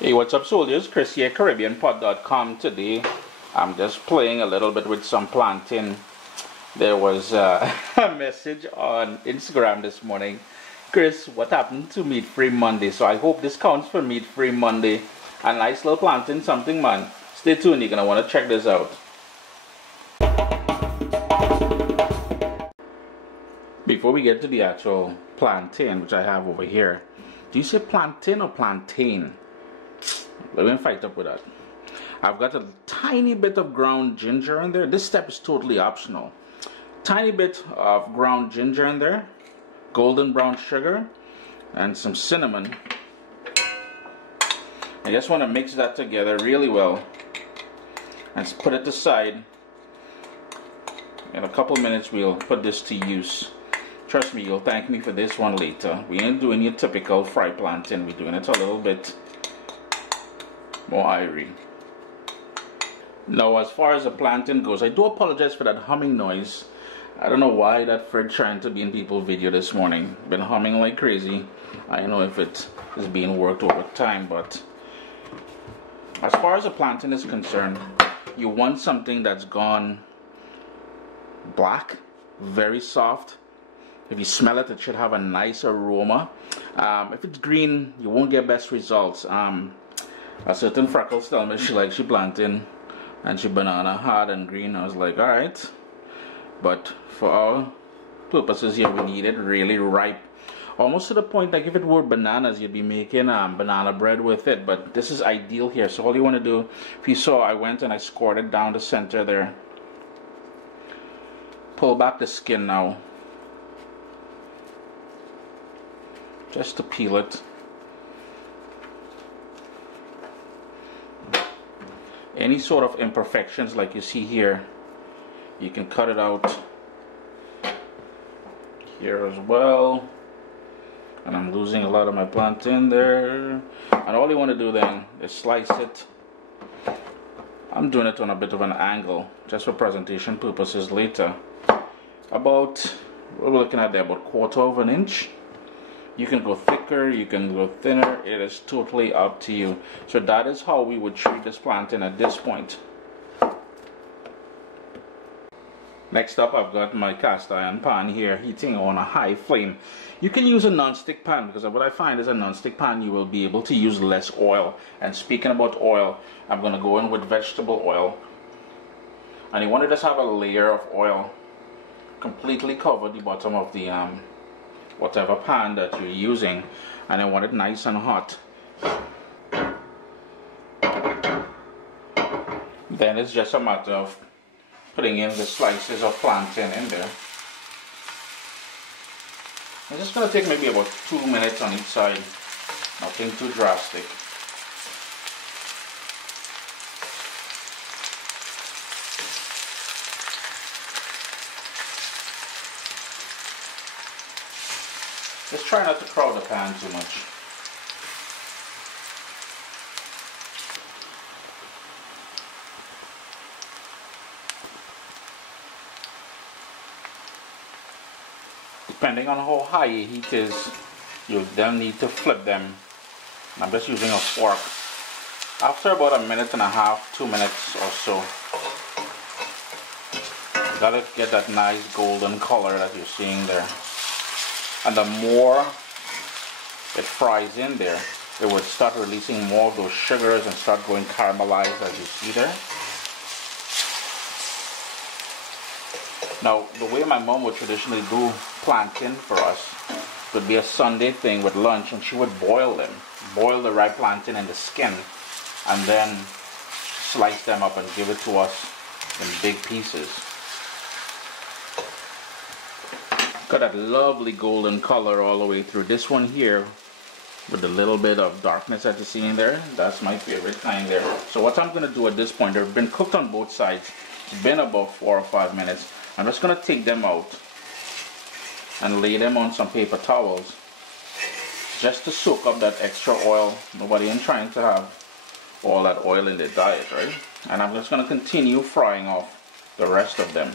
Hey, what's up, soldiers? Chris here, caribbeanpot.com. Today, I'm just playing a little bit with some plantain. There was a message on Instagram this morning. Chris, what happened to Meat Free Monday? So I hope this counts for Meat Free Monday. A nice little plantain something, man. Stay tuned, you're going to want to check this out. Before we get to the actual plantain, which I have over here, do you say plantain or plantain? Let me fight up with that. I've got a tiny bit of ground ginger in there. This step is totally optional. Tiny bit of ground ginger in there, golden brown sugar, and some cinnamon. I just want to mix that together really well and put it aside. In a couple minutes we'll put this to use. Trust me, you'll thank me for this one later. We ain't doing your typical fried plantain. We're doing it a little bit more airy. Now, as far as the plantain goes, I do apologize for that humming noise. I don't know why that Fred trying to be in people's video this morning. Been humming like crazy. I don't know if it is being worked over time, but as far as the plantain is concerned, you want something that's gone black, very soft. If you smell it, it should have a nice aroma. If it's green, you won't get best results. A certain Freckles tell me she likes she plantain and she banana hard and green. I was like, alright. But for our purposes here, we need it really ripe. Almost to the point like if it were bananas, you'd be making banana bread with it. But this is ideal here. So all you want to do, if you saw, I went and I scored it down the center there. Pull back the skin now, just to peel it. Any sort of imperfections like you see here, you can cut it out here as well. And I'm losing a lot of my plantain there. And all you want to do then is slice it. I'm doing it on a bit of an angle just for presentation purposes later. About, what we're looking at there, about 1/4 of an inch. You can go thicker, you can go thinner, it is totally up to you. So that is how we would treat this plantain at this point. Next up, I've got my cast iron pan here heating on a high flame. You can use a non-stick pan, because what I find is a non-stick pan you will be able to use less oil. And speaking about oil, I'm going to go in with vegetable oil. And you want to just have a layer of oil completely cover the bottom of the whatever pan that you're using, and I want it nice and hot. Then it's just a matter of putting in the slices of plantain in there. It's just going to take maybe about 2 minutes on each side, nothing too drastic. Just try not to crowd the pan too much. Depending on how high your heat is, you'll then need to flip them. I'm just using a fork. After about 1.5 minutes, 2 minutes or so, you gotta get that nice golden color that you're seeing there. And the more it fries in there, it will start releasing more of those sugars and start going caramelized, as you see there. Now, the way my mom would traditionally do plantain for us would be a Sunday thing with lunch, and she would boil them. Boil the ripe plantain in the skin, and then slice them up and give it to us in big pieces. Got that lovely golden color all the way through. This one here, with a little bit of darkness that you see in there, that's my favorite kind there. So what I'm going to do at this point, they've been cooked on both sides. It's been about 4 or 5 minutes. I'm just going to take them out and lay them on some paper towels just to soak up that extra oil. Nobody ain't trying to have all that oil in their diet, right? And I'm just going to continue frying off the rest of them.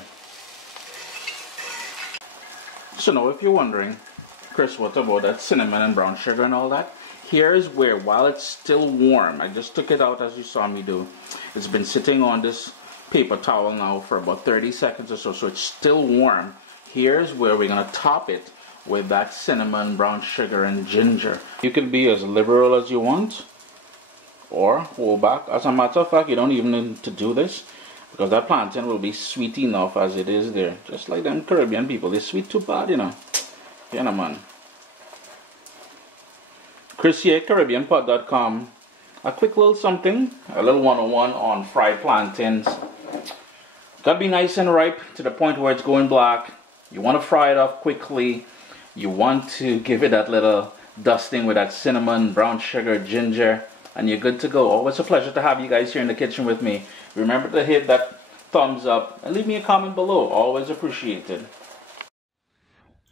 So now if you're wondering, Chris, what about that cinnamon and brown sugar and all that? Here's where, while it's still warm, I just took it out as you saw me do. It's been sitting on this paper towel now for about 30 seconds or so, so it's still warm. Here's where we're gonna top it with that cinnamon, brown sugar, and ginger. You can be as liberal as you want, or hold back. As a matter of fact, you don't even need to do this, because that plantain will be sweet enough as it is there. Just like them Caribbean people, they're sweet too bad, you know. Yeah, no, man. Chris here, caribbeanpot.com. A quick little something, a little 101 on fried plantains. Gotta be nice and ripe to the point where it's going black. You want to fry it off quickly. You want to give it that little dusting with that cinnamon, brown sugar, ginger, and you're good to go. Always a pleasure to have you guys here in the kitchen with me. Remember to hit that thumbs up and leave me a comment below. Always appreciated.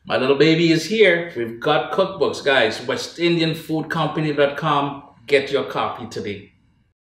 My little baby is here. We've got cookbooks, guys. WestIndianFoodCompany.com. Get your copy today.